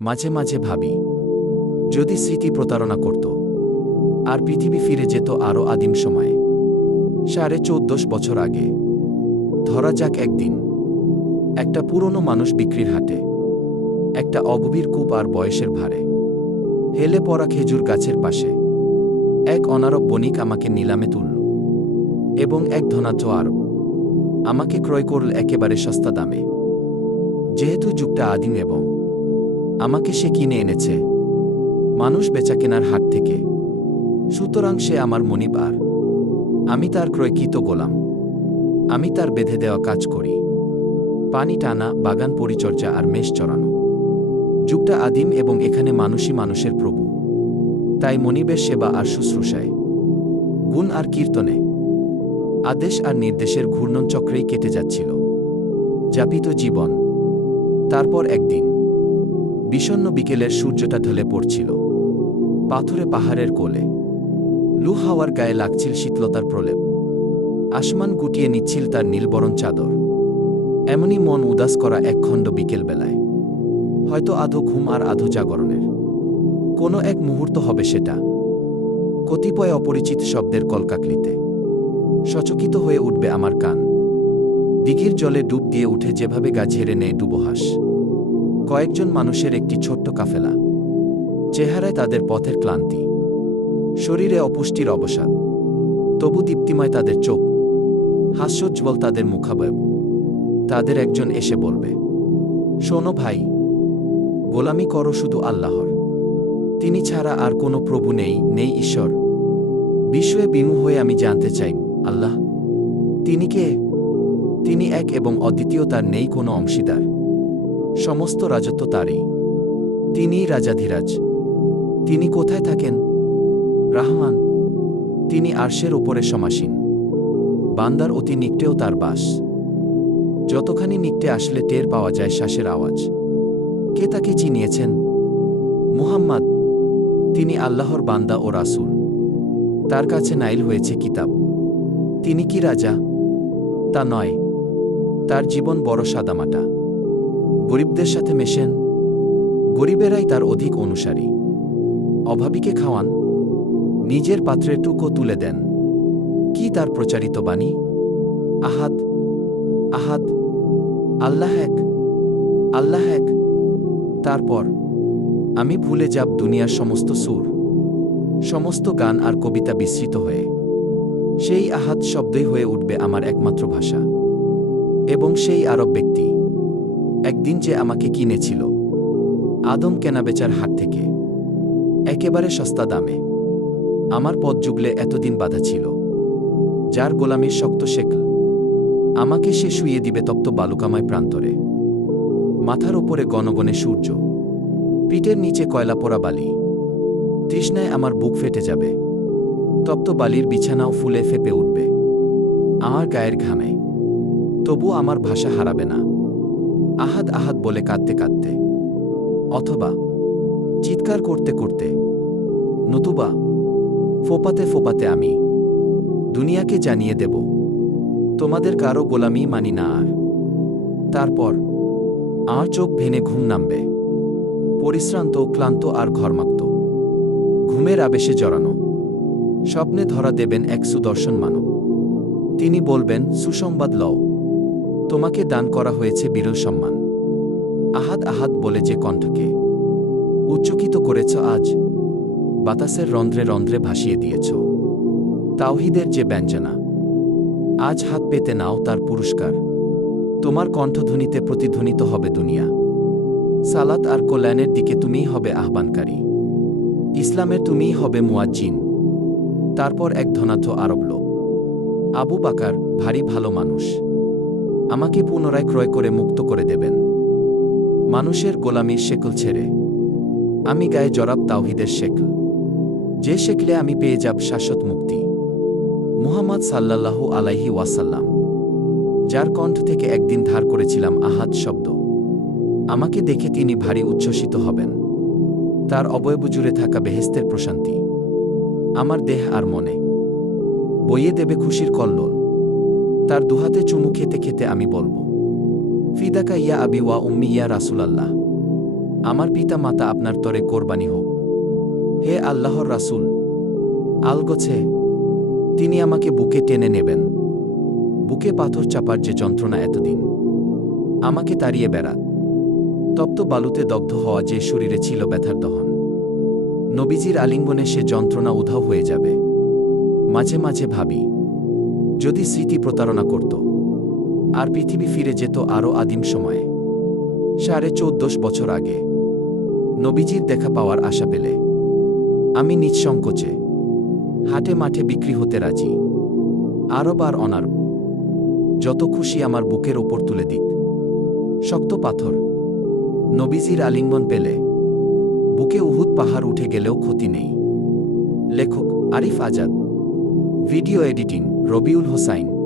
মাঝে মাঝে ভাবি, যদি স্মৃতি প্রতারণা করত, আর পৃথিবী ফিরে যেত আরও আদিম সময়ে। সাড়ে চৌদ্দশ বছর আগে, ধরা যাক একদিন, একটা পুরনো মানুষ বিক্রির হাটে, একটা অগভীর কূপ আর বয়সের ভারে হেলে পড়া খেজুর গাছের পাশে, এক অনারব বণিক আমাকে নিলামে তুলল, এবং এক ধনাঢ্য আরব আমাকে ক্রয় করল একেবারে সস্তা দামে। যেহেতু যুগটা আদিম এবং আমাকে সে কিনে এনেছে। মানুষ বেচাকেনার হাট থেকে। সুতরাং সে আমার মনিব আর আমি তার ক্রয়কৃত গোলাম। আমি তার বেঁধে দেওয়া কাজ করি। পানি টানা, বাগান পরিচর্যা আর মেষ চড়ানো। যুগটা আদিম এবং এখানে মানুষই মানুষের প্রভু। তাই মনিবের সেবা আর শুশ্রূষায়। গুণ আর কীর্তনে। আদেশ আর নির্দেশের ঘূর্ণন চক্রেই কেটে যাচ্ছিল। যাপিত জীবন। তারপর একদিন। বিষণ্ন বিকেলের সূর্যটা ঢলে পড়ছিল। পাথরে পাহাড়ের কোলে। লু হাওয়ার গায়ে লাগছিল শীতলতার প্রলেপ। আসমান গুটিয়ে নিচ্ছিল তার নীলবরণ চাদর। এমনই মন উদাস করা একখণ্ড বিকেলবেলায়। হয়তো আধো ঘুম আর আধো জাগরণের। কোনো এক মুহূর্ত হবে সেটা। কতিপয় অপরিচিত শব্দের কলকাকলিতে। সচকিত হয়ে উঠবে আমার কান। দিঘির জলে ডুব দিয়ে উঠে যেভাবে গা ঝেড়ে নেয় ডুবোহাস। কয়েকজন মানুষের একটি ছোট্ট কাফেলা। চেহারায় তাদের পথের ক্লান্তি। শরীরে অপুষ্টির অবসাদ। তবু দীপ্তিময় তাদের চোখ। হাস্যোজ্জ্বল তাদের মুখাবয়ব তাদের একজন এসে বলবে, শোনো ভাই, গোলামি করো শুধু আল্লাহর। তিনি ছাড়া আর কোনো প্রভু নেই নেই ঈশ্বর। বিশ্বয়ে বিমু হয়ে আমি জানতে চাই, আল্লাহ, তিনি কে? তিনি এক এবং অদ্বিতীয় তার নেই কোনো অংশীদার। সমস্ত রাজত্ব তারই। তিনিই রাজাধিরাজ। তিনি কোথায় থাকেন? রাহমান। তিনি আরশের ওপরে সমাসীন। বান্দার অতি নিকটেও তার বাস। যতখানি নিকটে আসলে টের পাওয়া যায় শ্বাসের আওয়াজ। কে তাকে চিনিয়েছেন? মুহাম্মদ। তিনি আল্লাহর বান্দা ও রাসূল। তার কাছে নাইল হয়েছে কিতাব। তিনি কি রাজা? তা নয়। তার জীবন বড় সাদামাটা। গরিবদের সাথে মেশেন। গরিবেরাই তার অধিক অনুসারী। অভাবীকে খাওয়ান। নিজের পাত্রে টুকো তুলে দেন। কি তার প্রচারিত বাণী? আহাদ। আহাদ। আল্লাহ এক। আল্লাহ এক। তারপর, আমি ভুলে যাব দুনিয়ার সমস্ত সুর। সমস্ত গান আর কবিতা বিস্মৃত হয়ে। সেই আহাত শব্দই হয়ে উঠবে আমার একমাত্র ভাষা। এবং সেই আরব ব্যক্তি। একদিন যে আমাকে কিনেছিল। আদম কেনাবেচার হাট থেকে। একেবারে সস্তা দামে। আমার পথ জুগলে এতদিন বাধা ছিল। যার গোলামির শক্ত শেকল। আমাকে সে শুয়ে দিবে তপ্ত বালুকাময় প্রান্তরে। মাথার ওপরে গণগণে সূর্য। পিঠের নিচে কয়লা পোড়া বালি। তৃষ্ণায় আমার বুক ফেটে যাবে। তপ্ত বালির বিছানাও ফুলে ফেপে উঠবে। আমার গায়ের ঘামে। তবু আমার ভাষা হারাবে না। আহাদ আহাদ বলে কাঁদতে কাঁদতে। অথবা, চিৎকার করতে করতে, নতুবা, ফোপাতে ফোপাতে আমি দুনিয়াকে জানিয়ে দেব, তোমাদের কারও গোলামি মানি না আর। তারপর আমার চোখ ভেনে ঘুম নামবে, পরিশ্রান্ত, ক্লান্ত আর ঘরমাক্ত। ঘুমের আবেশে জড়ানো, স্বপ্নে ধরা দেবেন এক সুদর্শন মানব। তিনি বলবেন, সুসংবাদ লও। তোমাকে দান করা হয়েছে বিরল সম্মান। আহাদ আহাদ বলে যে কণ্ঠকে, উচ্চকিত করেছ আজ, বাতাসের রন্ধ্রে রন্ধ্রে ভাসিয়ে দিয়েছ। তাওহিদের যে ব্যঞ্জনা, আজ হাত পেতে নাও তার পুরস্কার। তোমার কণ্ঠধ্বনিতে প্রতিধ্বনিত হবে দুনিয়া। সালাত আর কল্যাণের দিকে তুমিই হবে আহ্বানকারী। ইসলামের তুমিই হবে মুয়াজ্জিন। তারপর এক ধনাঢ্য আরব লোক। আবু বাকার ভারী ভালো মানুষ। আমাকে পুনরায় ক্রয় করে মুক্ত করে দেবেন। মানুষের গোলামির শেকল ছেড়ে। আমি গায়ে জরাব তাওহিদের শেকল যে শেকলে আমি পেয়ে যাব শাশ্বত মুক্তি। মুহাম্মদ সাল্লাল্লাহু আলাইহি ওয়াসাল্লাম। যার কণ্ঠ থেকে একদিন ধার করেছিলাম আহাদ শব্দ। আমাকে দেখে তিনি ভারী উচ্ছ্বসিত হবেন। তার অবয়ব জুড়ে থাকা বেহেস্তের প্রশান্তি। আমার দেহ আর মনে। বইয়ে দেবে খুশির কল্লোল। তার দুহাতে চুমু খেতে খেতে আমি বলব, ফিদাকা ইয়া আবি ওয়া উম্মি ইয়া রাসুলাল্লাহ, আমার পিতা মাতা আপনার তরে কোরবানি হোক। হে আল্লাহর রাসূল আলগোছে তিনি আমাকে বুকে টেনে নেবেন। বুকে পাথর চাপার যে যন্ত্রণা এতদিন, আমাকে তাড়িয়ে বেড়া। তপ্ত বালুতে দগ্ধ হওয়া যে শরীরে ছিল ব্যথার দহন। নবীজির আলিঙ্গনে সে যন্ত্রণা উধাও হয়ে যাবে। মাঝে মাঝে ভাবি যদি স্মৃতি প্রতারণা করত, আর পৃথিবী ফিরে যেত আরও আদিম সময়ে। সাড়ে চৌদ্দশ বছর আগে, নবীজির দেখা পাওয়ার আশা পেলে, আমি নিঃসংকোচে হাটে মাঠে বিক্রি হতে রাজি আরব আর অনারব। যত খুশি আমার বুকের ওপর তুলে দিক। শক্ত পাথর, নবীজির আলিঙ্গন পেলে, বুকে উহুদ পাহাড় উঠে গেলেও ক্ষতি নেই। লেখক আরিফ আজাদ, ভিডিও এডিটিং। রবিউল হোসাইন।